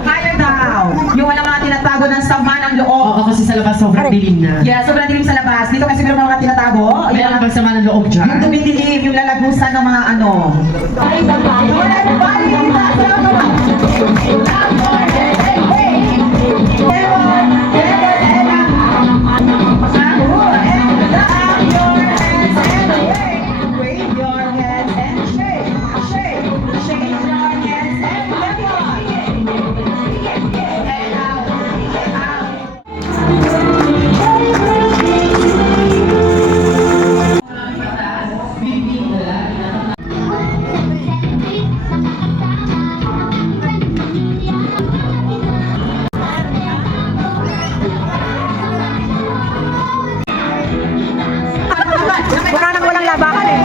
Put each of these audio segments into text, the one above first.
Kaya daw. Yung walang mga tinatago ng sama ng loob. Oo, kasi sa labas sobrang dilim na. Yeah, sobrang dilim sa labas. Dito kasi meron mga tinatago. Meron bang sama ng loob dyan? Yung dumidilim, yung lalagusan ng mga ano. Wave your hands and shake, shake, shake your hands and lift up. And out, out. Wala nang walang labakan eh.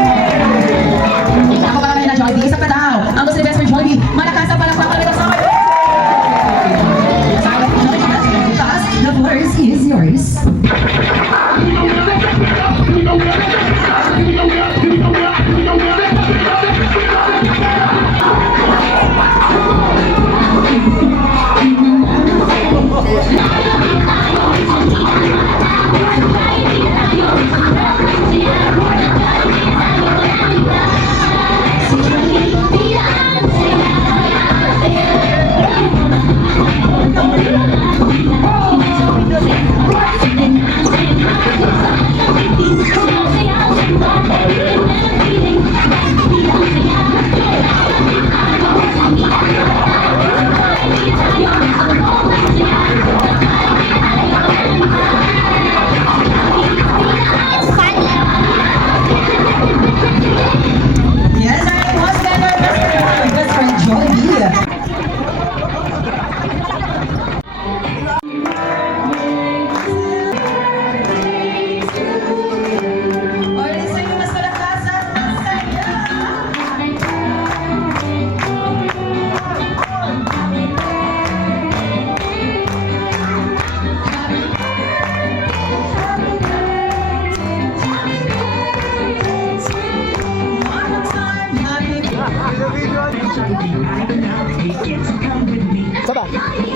Ako pa kami na Jollibee, isa pa daw. Ang gusto ni Best Friend Jollibee, malakasan pa lang sa kami sa mga. The floor is yours. Yes, I was never Best Friend Jollibee. Saba.